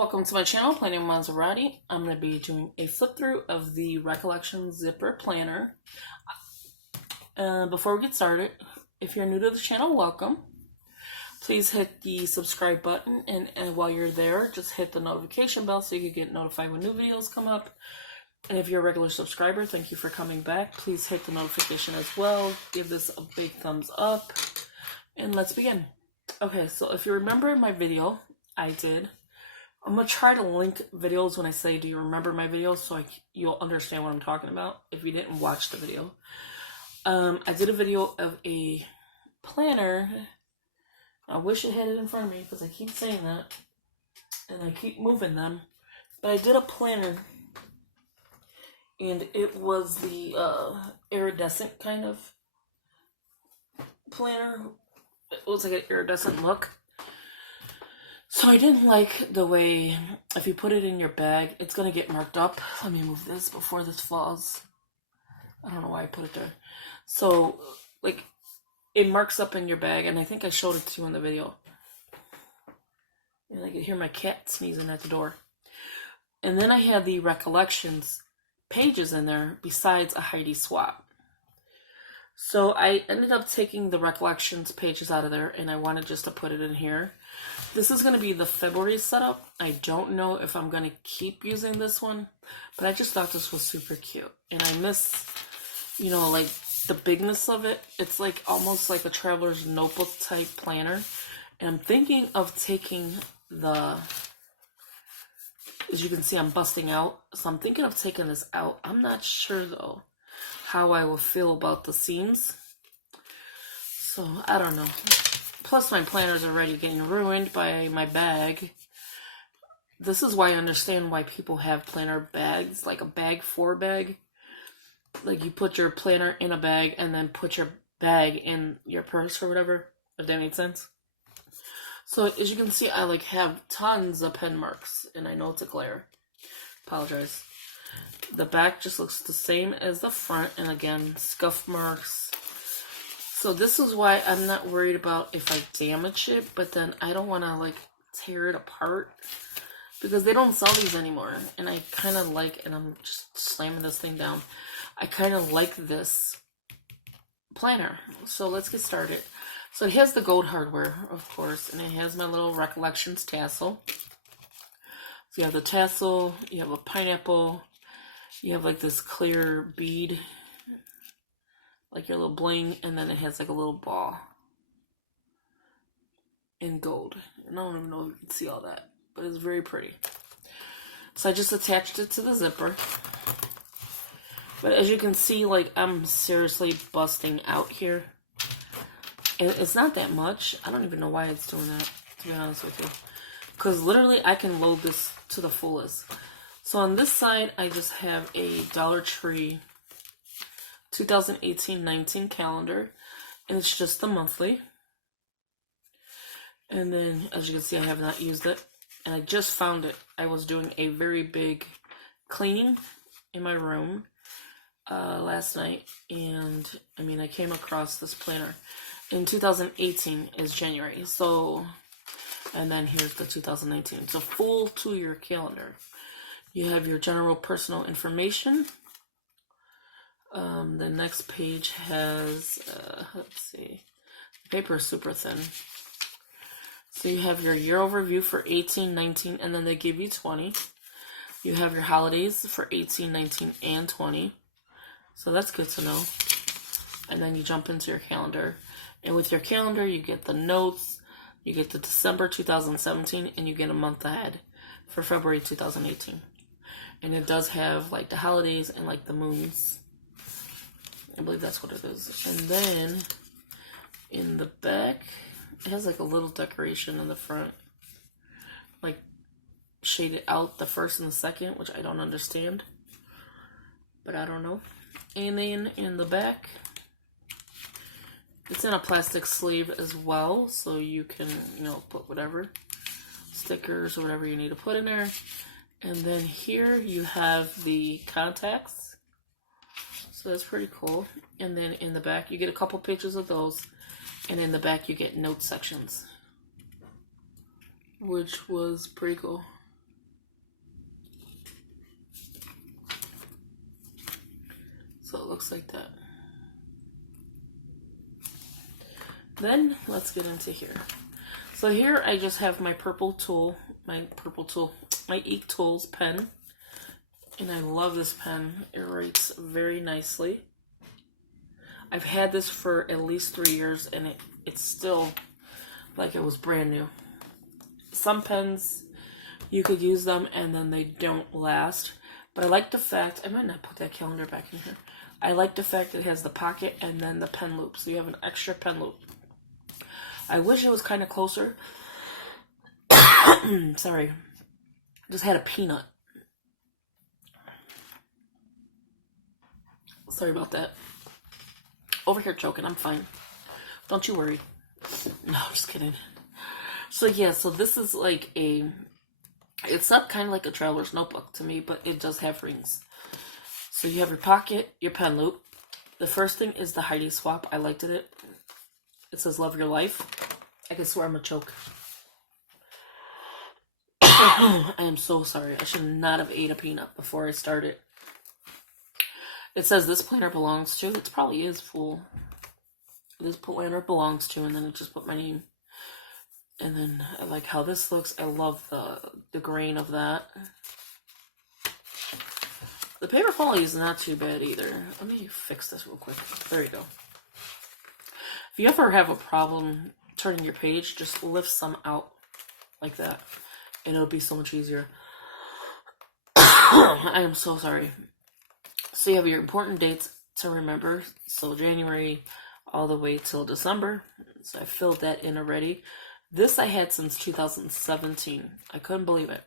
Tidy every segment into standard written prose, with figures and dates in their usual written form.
Welcome to my channel, Planning with Monserrate. I'm going to be doing a flip through of the Recollections zipper planner. Before we get started, if you're new to the channel, welcome. Please hit the subscribe button, and while you're there, just hit the notification bell so you can get notified when new videos come up. And if you're a regular subscriber, thank you for coming back. Please hit the notification as well. Give this a big thumbs up. And let's begin. Okay, so if you remember my video, I'm going to try to link videos when I say, do you remember my videos? So you'll understand what I'm talking about if you didn't watch the video. I did a video of a planner. I wish I had it in front of me because I keep saying that. And I keep moving them. But I did a planner. And it was the iridescent kind of planner. It was like an iridescent look. So I didn't like the way, if you put it in your bag, it's going to get marked up. Let me move this before this falls. I don't know why I put it there. So, like, it marks up in your bag, and I think I showed it to you in the video. And I could hear my cat sneezing at the door. And then I had the Recollections pages in there besides a Heidi swap. So I ended up taking the Recollections pages out of there, and I wanted just to put it in here. This is going to be the February setup. I don't know if I'm going to keep using this one, but I just thought this was super cute. And I miss, like the bigness of it. It's like almost like a traveler's notebook type planner. And I'm thinking of taking as you can see, I'm busting out. So I'm thinking of taking this out. I'm not sure though how I will feel about the seams. So I don't know. Plus, my planner's already getting ruined by my bag. This is why I understand why people have planner bags, like a bag for bag. Like you put your planner in a bag and then put your bag in your purse or whatever, if that makes sense. So as you can see, I have tons of pen marks, and I know it's a glare. Apologize. The back just looks the same as the front, and again, scuff marks. So this is why I'm not worried about if I damage it, but then I don't want to tear it apart because they don't sell these anymore. And I kind of and I'm just slamming this thing down. I kind of like this planner. So let's get started. So it has the gold hardware, of course, and it has my little Recollections tassel. So you have the tassel, you have a pineapple, you have this clear bead, like your little bling, and then it has a little ball in gold. And I don't even know if you can see all that, but it's very pretty. So I just attached it to the zipper. But as you can see, I'm seriously busting out here. And it's not that much. I don't even know why it's doing that, to be honest with you. Because literally I can load this to the fullest. So on this side, I just have a Dollar Tree 2018-19 calendar, and it's just the monthly. And then, as you can see, I have not used it, and I just found it. I was doing a very big cleaning in my room last night, and I came across this planner. In 2018 is January, so, and then here's the 2019. It's a full 2-year calendar. You have your general personal information. The next page has, let's see, the paper is super thin. So you have your year overview for 18, 19, and then they give you 20. You have your holidays for 18, 19, and 20. So that's good to know. And then you jump into your calendar. And with your calendar, you get the notes, you get the December 2017, and you get a month ahead for February 2018. And it does have the holidays and the moons. I believe that's what it is. And then in the back, it has a little decoration in the front. Shaded out the first and the second, which I don't understand. But I don't know. And then in the back, it's in a plastic sleeve as well. So you can, put whatever stickers or whatever you need to put in there. And then here you have the contacts. So that's pretty cool. And then in the back, you get a couple pictures of those. And in the back, you get note sections, which was pretty cool. looks like that. Then let's get into here. So here I just have my my Ink Tools pen. And I love this pen. It writes very nicely. I've had this for at least 3 years and it's still like it was brand new. Some pens, you could use them and then they don't last. But I like the fact, I might not put that calendar back in here. I like the fact it has the pocket and then the pen loop. So you have an extra pen loop. I wish it was kind of closer. Sorry. Just had a peanut. Sorry about that. Over here choking, I'm fine. Don't you worry. No, I'm just kidding. So yeah, so this is like it's not kind of like a traveler's notebook to me, but it does have rings. So you have your pocket, your pen loop. The first thing is the Heidi swap. I liked it. It says love your life. I can swear I'm a choke. I am so sorry. I should not have ate a peanut before I started. It says this planner belongs to. It probably is full. This planner belongs to, and then it just put my name. And then I like how this looks. I love the grain of that. The paper quality is not too bad either. Let me fix this real quick. There you go. If you ever have a problem turning your page, just lift some out like that. And it'll be so much easier. I am so sorry. So you have your important dates to remember. So January all the way till December. So I filled that in already. This I had since 2017. I couldn't believe it.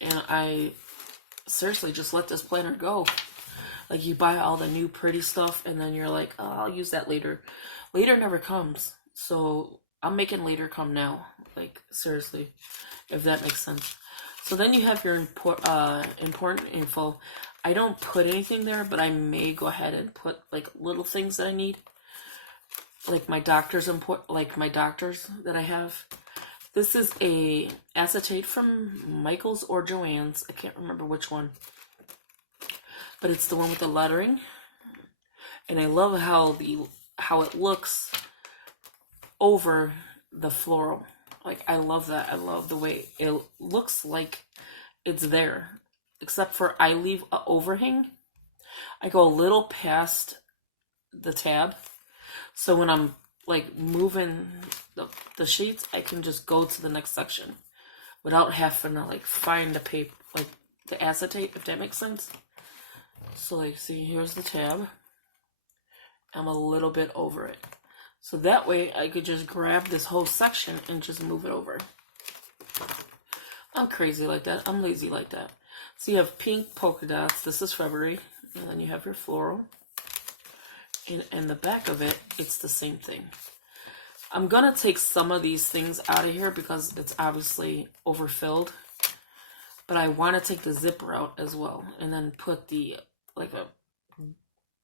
And I seriously just let this planner go. Like you buy all the new pretty stuff and then you're like, oh, I'll use that later. Later never comes. So I'm making later come now. Like seriously, if that makes sense. So then you have your important info. I don't put anything there, but I may go ahead and put like little things that I need. Like my doctor's that I have. This is a acetate from Michael's or Joann's. I can't remember which one. But it's the one with the lettering. And I love how it looks over the floral. Like I love that. I love the way it looks like it's there. Except for I leave an overhang. I go a little past the tab. So when I'm like moving the sheets, I can just go to the next section without having to like find the paper, like the acetate, if that makes sense. So like, see, here's the tab. I'm a little bit over it. So that way I could just grab this whole section and just move it over. I'm crazy like that. I'm lazy like that. So you have pink polka dots. This is February. And then you have your floral. And the back of it, it's the same thing. I'm going to take some of these things out of here because it's obviously overfilled. But I want to take the zipper out as well. And then put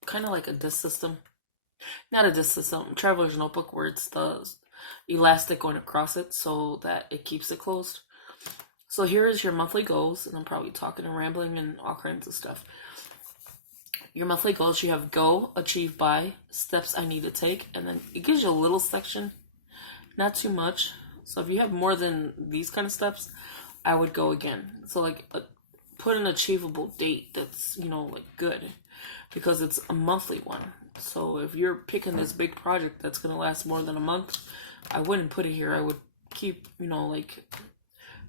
kind of like a disc system. Not a disc system, traveler's notebook where it's the elastic going across it so that it keeps it closed. So here is your monthly goals, and I'm probably talking and rambling and all kinds of stuff. Your monthly goals, you have go, achieve by, steps I need to take, and then it gives you a little section, not too much. So if you have more than these kind of steps, I would go again. So like put an achievable date that's, like good, because it's a monthly one. So if you're picking this big project that's going to last more than a month, I wouldn't put it here. I would keep,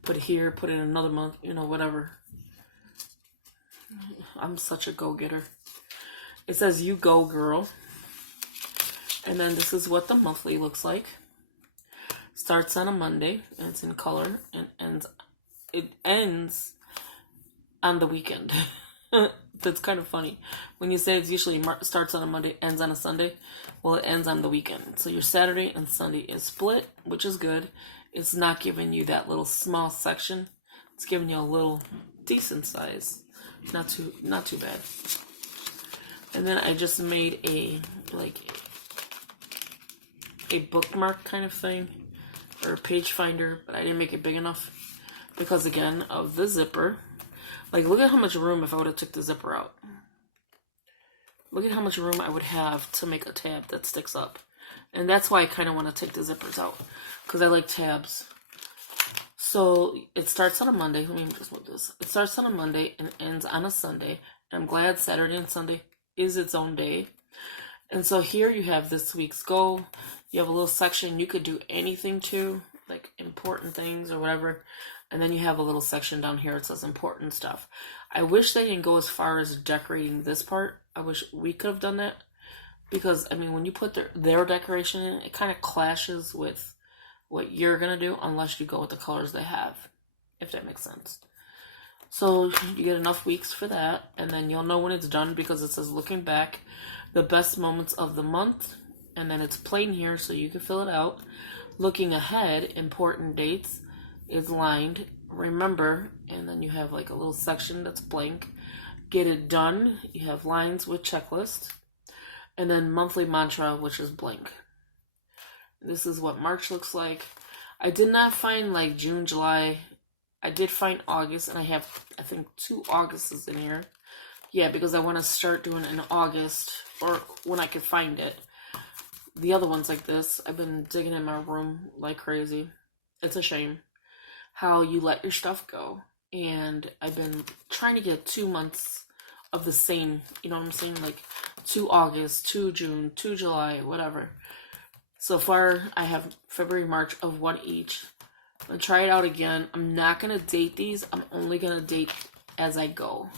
put it here, put it in another month, whatever. I'm such a go-getter. It says, you go, girl. And then this is what the monthly looks like. Starts on a Monday, and it's in color, and it ends on the weekend. That's kind of funny. When you say it's usually starts on a Monday, ends on a Sunday, well, it ends on the weekend. So your Saturday and Sunday is split, which is good. It's not giving you that little small section. It's giving you a little decent size. Not too bad. And then I just made a bookmark kind of thing, or a page finder, but I didn't make it big enough because, again, of the zipper. Like, look at how much room if I would have took the zipper out. look at how much room I would have to make a tab that sticks up. And that's why I kind of want to take the zippers out, because I like tabs. So it starts on a Monday. Let me just move this. It starts on a Monday and ends on a Sunday. And I'm glad Saturday and Sunday is its own day. And so here you have this week's goal. You have a little section you could do anything to, like important things or whatever. And then you have a little section down here that says important stuff. I wish they didn't go as far as decorating this part. I wish we could have done that. Because, I mean, when you put their decoration in, it kind of clashes with what you're going to do unless you go with the colors they have, if that makes sense. So you get enough weeks for that, and then you'll know when it's done because it says looking back, the best moments of the month, and then it's plain here so you can fill it out. Looking ahead, important dates is lined, remember, and then you have like a little section that's blank. Get it done, you have lines with checklist. And then monthly mantra, which is blank. This is what March looks like. I did not find like June, July. I did find August, and I have, I think, 2 Augusts in here. Yeah, because I want to start doing it in August, or when I could find it. The other ones like this, I've been digging in my room like crazy. It's a shame how you let your stuff go. And I've been trying to get 2 months of the same, you know what I'm saying? Like 2 August, 2 June, 2 July, whatever. So far, I have February, March of 1 each. I'm going to try it out again. I'm not going to date these. I'm only going to date as I go.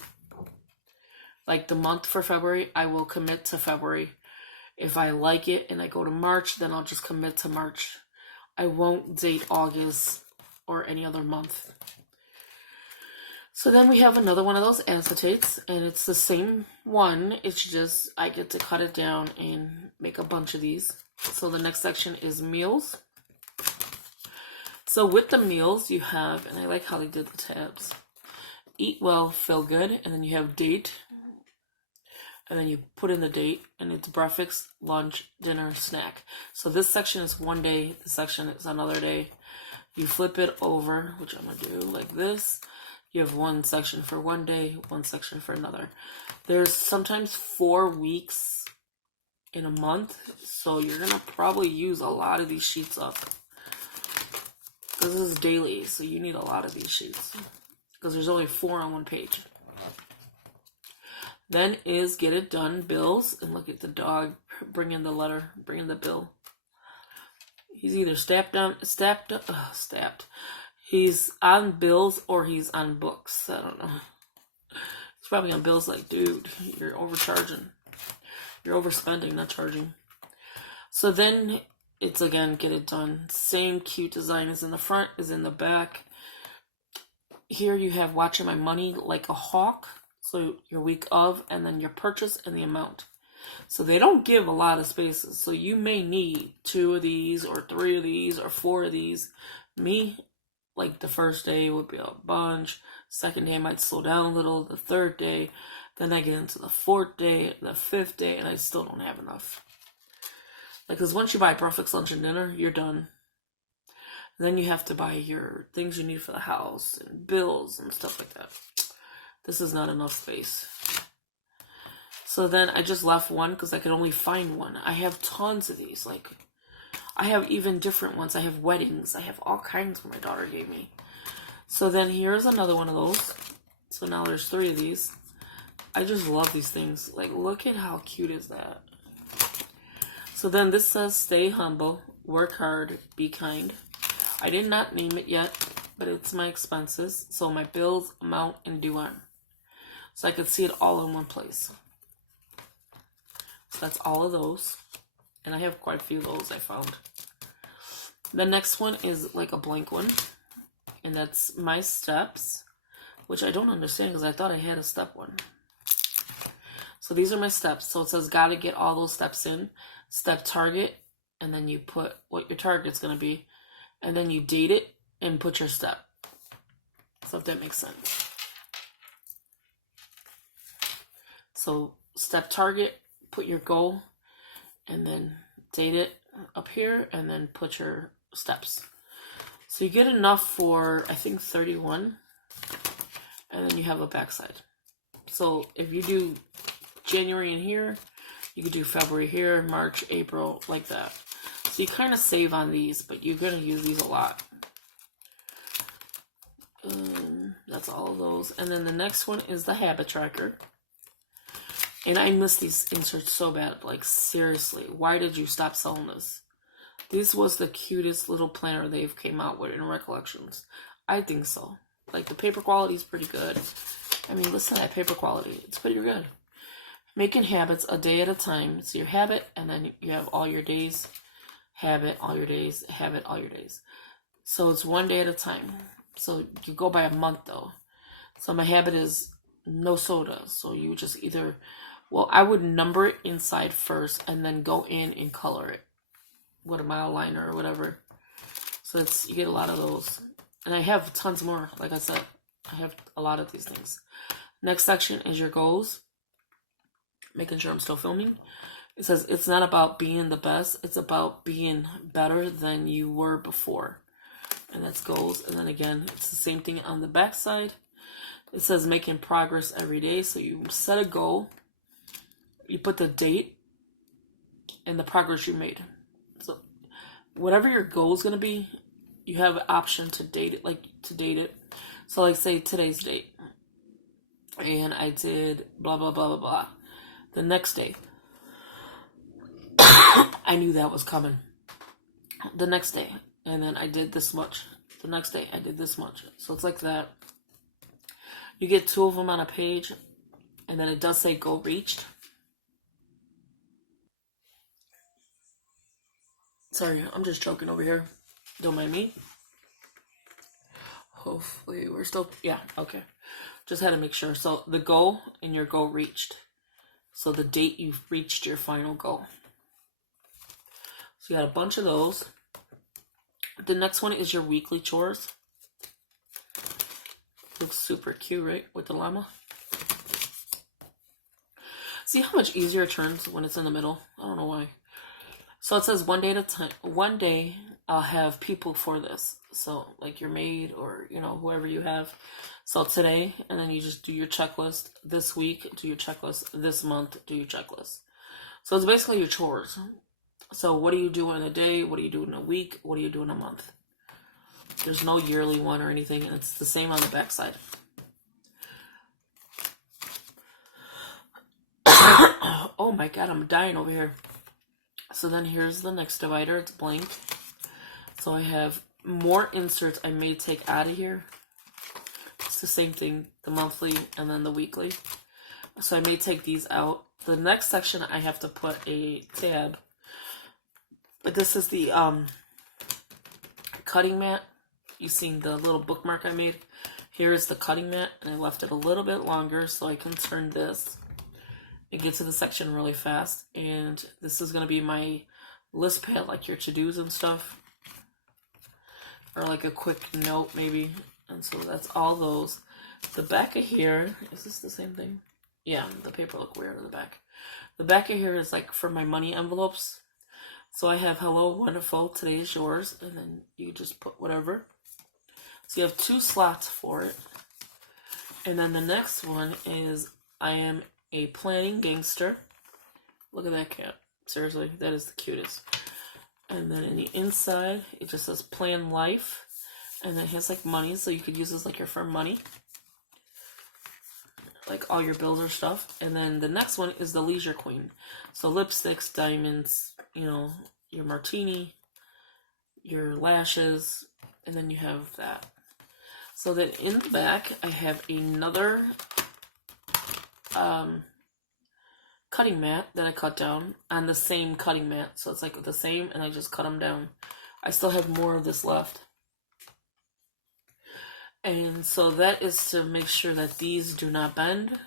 Like the month for February, I will commit to February. If I like it and I go to March, then I'll just commit to March. I won't date August or any other month. So then we have another one of those acetates, and it's the same one. It's just I get to cut it down and make a bunch of these. So the next section is meals. So with the meals you have, and I like how they did the tabs, eat well, feel good, and then you have date, and then you put in the date, and it's breakfast, lunch, dinner, snack. So this section is one day, this section is another day. You flip it over, which I'm going to do like this. You have one section for one day, one section for another. There's sometimes 4 weeks in a month, so you're going to probably use a lot of these sheets up. This is daily, so you need a lot of these sheets. Because there's only 4 on one page. Then is get it done, bills, and look at the dog bringing the letter, bringing the bill. He's either stamped. He's on bills or he's on books. I don't know. He's probably on bills like, dude, you're overcharging. You're overspending, not charging. So then it's again, get it done. Same cute design is in the front, is in the back. Here you have watching my money like a hawk. So your week of, and then your purchase and the amount. So they don't give a lot of spaces. So you may need 2 of these or 3 of these or 4 of these. Me, like the first day would be a bunch. Second day I might slow down a little. The third day, then I get into the 4th day, the 5th day, and I still don't have enough. Like, because once you buy breakfast, lunch, and dinner, you're done. And then you have to buy your things you need for the house and bills and stuff like that. This is not enough space. So then I just left one because I could only find one. I have tons of these. Like, I have even different ones. I have weddings. I have all kinds my daughter gave me. So then here's another one of those. So now there's 3 of these. I just love these things. Like, look at how cute is that. So then this says, stay humble, work hard, be kind. I did not name it yet, but it's my expenses. So my bills, amount, and due on. So I could see it all in one place. So that's all of those. And I have quite a few of those I found. The next one is like a blank one. And that's my steps. Which I don't understand because I thought I had a step one. So these are my steps. So it says gotta get all those steps in. Step target. And then you put what your target's going to be. And then you date it and put your step. So if that makes sense. So step target, put your goal, and then date it up here, and then put your steps. So you get enough for, I think, 31, and then you have a backside. So if you do January in here. You could do February here, March, April, like that. So you kind of save on these, but you're going to use these a lot. That's all of those. And then the next one is the habit tracker. And I miss these inserts so bad. Like, seriously, why did you stop selling this? This was the cutest little planner they've came out with in Recollections. I think so. Like, the paper quality is pretty good. I mean, listen to that paper quality. It's pretty good. Making habits a day at a time. It's your habit, and then you have all your days. Habit, all your days. Habit, all your days. So it's one day at a time. So you go by a month, though. So my habit is no soda. So you just either... Well, I would number it inside first, and then go in and color it with a mile liner or whatever. So you get a lot of those. And I have tons more. Like I said, I have a lot of these things. Next section is your goals. Making sure I'm still filming. It says it's not about being the best. It's about being better than you were before. And that's goals. And then again, it's the same thing on the back side. It says making progress every day. So you set a goal. You put the date and the progress you made. So whatever your goal is going to be, you have an option to date it. So like say today's date. And I did blah, blah, blah, blah, blah. The next day, I knew that was coming. The next day, and then I did this much. The next day, I did this much. So it's like that. You get 2 of them on a page, and then it does say goal reached. Sorry, I'm just joking over here. Don't mind me. Hopefully we're still... Yeah, okay. Just had to make sure. So the goal and your goal reached. So the date you've reached your final goal. So you got a bunch of those. The next one is your weekly chores. Looks super cute, right? With the llama. See how much easier it turns when it's in the middle? I don't know why. So it says one day at a time. One day I'll have people for this. So like your maid or, you know, whoever you have. So today, and then you just do your checklist. This week, do your checklist. This month, do your checklist. So it's basically your chores. So what do you do in a day? What do you do in a week? What do you do in a month? There's no yearly one or anything, and it's the same on the back side. Oh my god, I'm dying over here. So then here's the next divider. It's blank. So I have more inserts I may take out of here. It's the same thing, the monthly and then the weekly. So I may take these out. The next section I have to put a tab. But this is the cutting mat. You seen the little bookmark I made? Here is the cutting mat, and I left it a little bit longer so I can turn this and get to the section really fast. And this is going to be my list pad, like your to-dos and stuff. Or like a quick note maybe. And so that's all those. The back of here, is this the same thing? Yeah, the paper look weird on the back. The back of here is like for my money envelopes. So I have hello, wonderful, today is yours. And then you just put whatever. So you have 2 slots for it. And then the next one is I am a planning gangster. Look at that cat. Seriously, that is the cutest. And then in the inside, it just says plan life. And then it has like money, so you could use this like your firm money. Like all your bills or stuff. And then the next one is the leisure queen. So lipsticks, diamonds, you know, your martini, your lashes, and then you have that. So then in the back, I have another cutting mat that I cut down on the same cutting mat. So it's like the same, and I just cut them down. I still have more of this left. And so that is to make sure that these do not bend.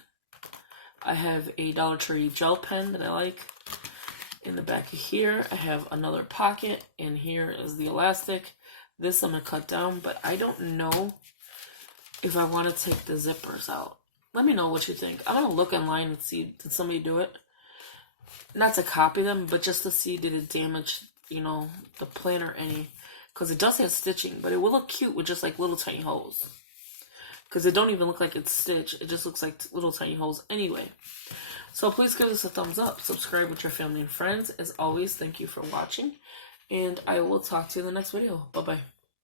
I have a Dollar Tree gel pen that I like. In the back of here, I have another pocket, and here is the elastic. This I'm going to cut down, but I don't know if I want to take the zippers out. Let me know what you think. I'm going to look online and see, did somebody do it? Not to copy them, but just to see, did it damage, you know, the planner any? Because it does have stitching, but it will look cute with just like little tiny holes. Because it don't even look like it's stitched. It just looks like little tiny holes anyway. So please give this a thumbs up. Subscribe with your family and friends. As always, thank you for watching. And I will talk to you in the next video. Bye-bye.